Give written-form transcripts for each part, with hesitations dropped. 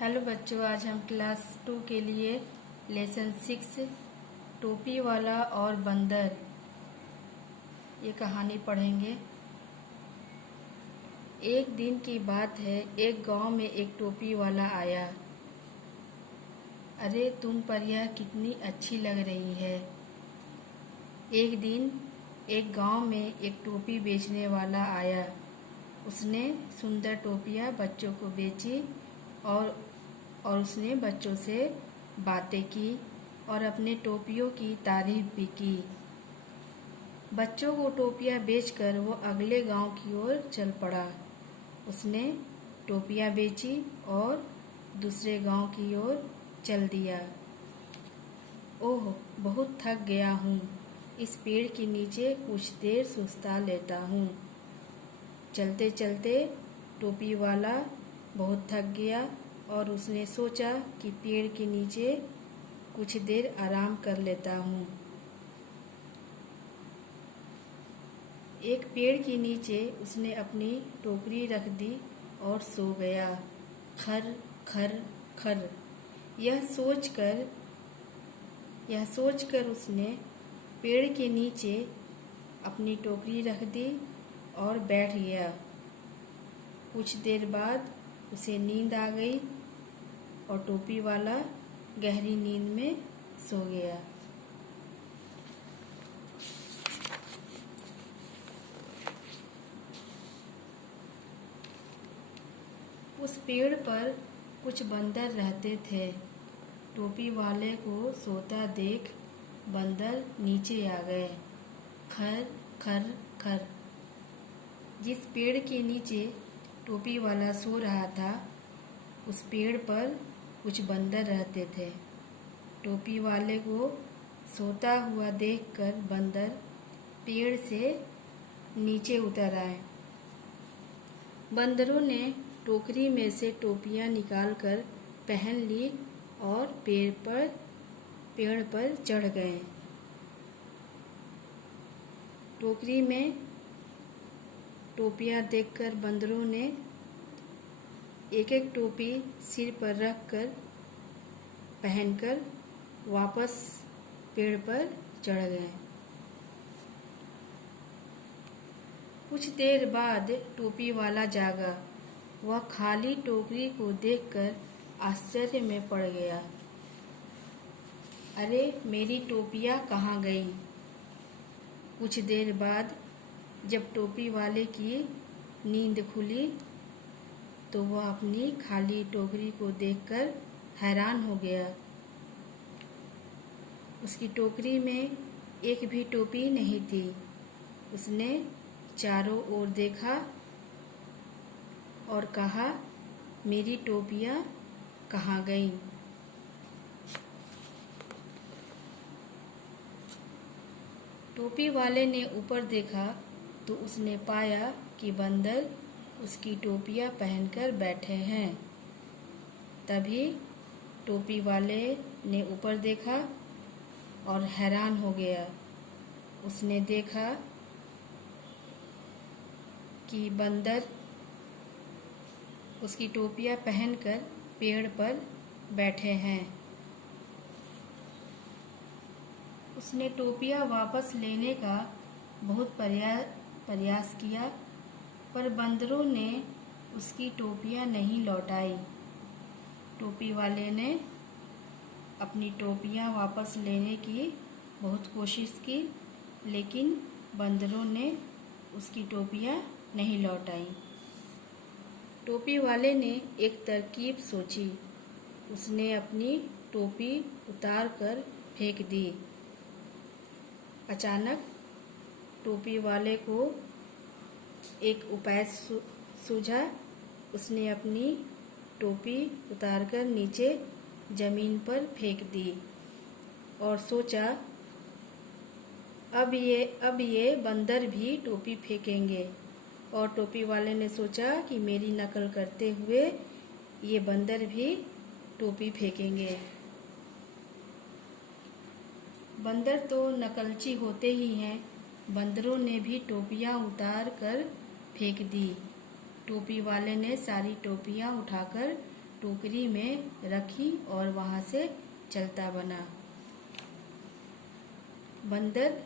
Hello बच्चों, आज हम क्लास 2 के लिए लेसन 6 टोपी वाला और बंदर ये कहानी पढ़ेंगे। एक दिन की बात है, एक गांव में एक टोपी वाला आया। अरे तुम पर यह कितनी अच्छी लग रही है। एक दिन एक गांव में एक टोपी बेचने वाला आया। उसने सुंदर टोपियां बच्चों को बेची और उसने बच्चों से बातें की और अपने टोपियों की तारीफ भी की। बच्चों को टोपियां बेचकर वो अगले गांव की ओर चल पड़ा। उसने टोपियां बेची और दूसरे गांव की ओर चल दिया। ओह, बहुत थक गया हूँ, इस पेड़ के नीचे कुछ देर सुस्ता लेता हूँ। चलते चलते टोपी वाला बहुत थक गया और उसने सोचा कि पेड़ के नीचे कुछ देर आराम कर लेता हूँ। एक पेड़ के नीचे उसने अपनी टोकरी रख दी और सो गया। खर खर खर। यह सोचकर उसने पेड़ के नीचे अपनी टोकरी रख दी और बैठ गया। कुछ देर बाद उसे नींद आ गई और टोपी वाला गहरी नींद में सो गया। उस पेड़ पर कुछ बंदर रहते थे। टोपी वाले को सोता देख बंदर नीचे आ गए। खर खर खर। जिस पेड़ के नीचे टोपी वाला सो रहा था, उस पेड़ पर कुछ बंदर रहते थे। टोपी वाले को सोता हुआ देखकर बंदर पेड़ से नीचे उतर आए। बंदरों ने टोकरी में से टोपियां निकालकर पहन ली और पेड़ पर चढ़ गए। टोकरी में टोपियां देखकर बंदरों ने एक एक टोपी सिर पर रखकर पहनकर वापस पेड़ पर चढ़ गए। कुछ देर बाद टोपी वाला जागा। वह खाली टोकरी को देखकर आश्चर्य में पड़ गया। अरे मेरी टोपियां कहाँ गई? कुछ देर बाद जब टोपी वाले की नींद खुली तो वह अपनी खाली टोकरी को देखकर हैरान हो गया। उसकी टोकरी में एक भी टोपी नहीं थी। उसने चारों ओर देखा और कहा, मेरी टोपियां कहाँ गईं? टोपी वाले ने ऊपर देखा तो उसने पाया कि बंदर उसकी टोपियां पहनकर बैठे हैं। तभी टोपी वाले ने ऊपर देखा और हैरान हो गया। उसने देखा कि बंदर उसकी टोपियां पहनकर पेड़ पर बैठे हैं। उसने टोपियां वापस लेने का बहुत प्रयास किया, पर बंदरों ने उसकी टोपियां नहीं लौटाई। टोपी वाले ने अपनी टोपियां वापस लेने की बहुत कोशिश की, लेकिन बंदरों ने उसकी टोपियां नहीं लौटाई। टोपी वाले ने एक तरकीब सोची। उसने अपनी टोपी उतार कर फेंक दी। अचानक टोपी वाले को एक उपाय सूझा। उसने अपनी टोपी उतारकर नीचे जमीन पर फेंक दी और सोचा, अब ये बंदर भी टोपी फेंकेंगे। और टोपी वाले ने सोचा कि मेरी नकल करते हुए ये बंदर भी टोपी फेंकेंगे। बंदर तो नकलची होते ही हैं। बंदरों ने भी टोपियां उतार कर फेंक दी। टोपी वाले ने सारी टोपियां उठाकर टोकरी में रखी और वहाँ से चलता बना। बंदर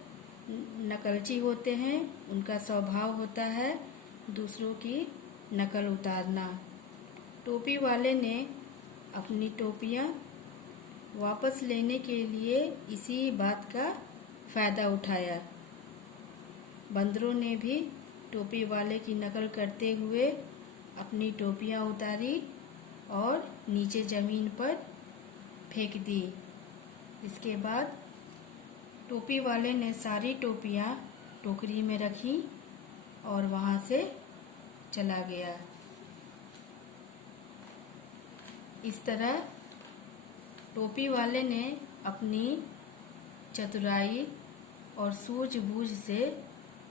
नकलची होते हैं, उनका स्वभाव होता है दूसरों की नकल उतारना। टोपी वाले ने अपनी टोपियाँ वापस लेने के लिए इसी बात का फ़ायदा उठाया। बंदरों ने भी टोपी वाले की नकल करते हुए अपनी टोपियाँ उतारी और नीचे ज़मीन पर फेंक दी। इसके बाद टोपी वाले ने सारी टोपियाँ टोकरी में रखी और वहाँ से चला गया। इस तरह टोपी वाले ने अपनी चतुराई और सूझबूझ से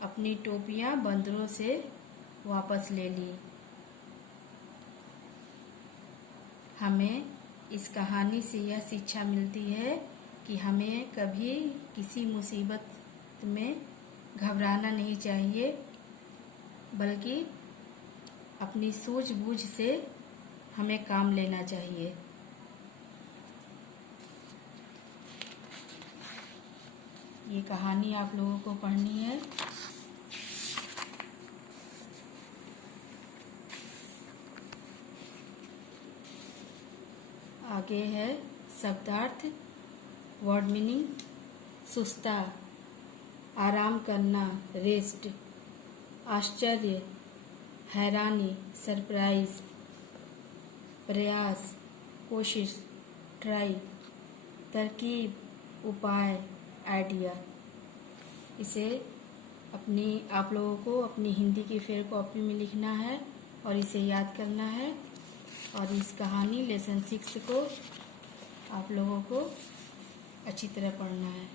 अपनी टोपियाँ बंदरों से वापस ले ली। हमें इस कहानी से यह शिक्षा मिलती है कि हमें कभी किसी मुसीबत में घबराना नहीं चाहिए, बल्कि अपनी सूझबूझ से हमें काम लेना चाहिए। ये कहानी आप लोगों को पढ़नी है। आगे है शब्दार्थ, वर्ड मीनिंग। सुस्ता, आराम करना, रेस्ट। आश्चर्य, हैरानी, सरप्राइज। प्रयास, कोशिश, ट्राई। तरकीब, उपाय, आइडिया। इसे आप लोगों को अपनी हिंदी की फेयर कॉपी में लिखना है और इसे याद करना है। और इस कहानी लेसन 6 को आप लोगों को अच्छी तरह पढ़ना है।